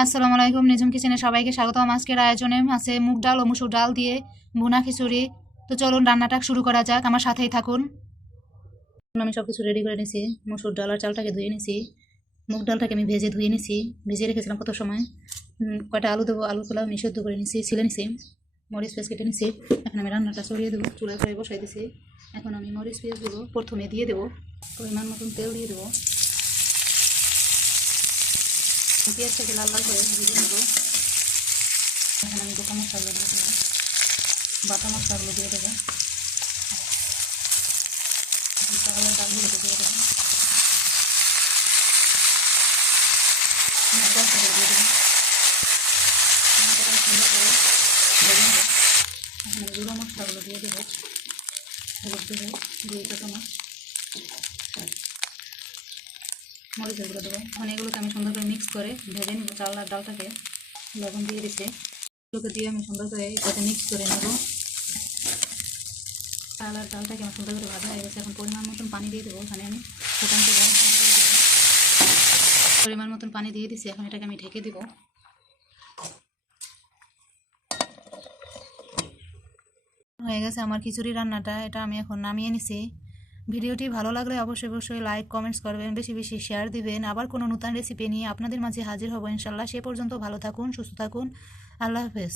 আসসালামু আলাইকুম নিজম কিচেনে সবাইকে স্বাগতম। আজকের আয়োজনে আছে মুগ ডাল ও মুসুর ডাল দিয়ে ভুনা খিচুড়ি। তো চলুন রান্নাটা শুরু করা যাক, আমার সাথেই থাকুন। আমি সব কিছু রেডি করে নিয়েছি মুসুর ডাল আর চালটাকে ধুয়ে নিয়েছি মুগ ডালটাকে আমি ভেজে ধুয়ে নিয়েছি ভেজে রেখেছিলাম কত সময়? কয়টা আলু দেবো? আলুগুলো আমি সেদ্ধ করে নিয়েছি ছিলে নিয়েছি মরিচ পেঁয়াজ কেটে নিয়েছি এখন আমি রান্নাটা চড়িয়ে দেবো, চুলায় করে বসাই দিয়েছি এখন আমি মরিচ পেঁয়াজগুলো প্রথমে দিয়ে দেবো, পরিমাণ মতন তেল দিয়ে দেবো। পেঁয়াজটাকে লাল লাল করে ভেজে নেব। এখন আমি গোটা মশলাগুলো দিয়ে দেবো। বাটা মশলাগুলো দিয়ে দেবো। চালের ডালগুলোকে দিয়ে দেবো। জলটাকে দিয়ে দেবো। গুঁড়ো মশলাগুলো দিয়ে দেবো। হলুদ দেবো। দুই চামচ মরিচের গুঁড়ো দেবো। এখন এগুলোকে আমি সুন্দর করে মিক্স করে ভেজে নেব চাল আর ডালটাকে। লবণ দিয়ে দিচ্ছে। এগুলোকে দিয়ে আমি সুন্দর করে এটাতে মিক্স করে নেব। চাল আর ডালটাকে আমার সুন্দর করে ভাজা হয়ে গেছে। এখন পরিমাণ মতন পানি দিয়ে দেবো। ওখানে আমি ফুটানতে পরিমাণ মতন পানি দিয়ে দিচ্ছি। এখন এটাকে আমি ঢেকে দেবো। হয়ে গেছে আমার খিচুড়ি রান্নাটা। এটা আমি এখন নামিয়ে নিছি। ভিডিওটি ভালো লাগলে অবশ্যই অবশ্যই লাইক কমেন্টস করবেন, বেশি বেশি শেয়ার দিবেন। আবার কোনো নতুন রেসিপি নিয়ে আপনাদের মাঝে হাজির হব ইনশাল্লাহ। সে পর্যন্ত ভালো থাকুন, সুস্থ থাকুন। আল্লাহ হাফেজ।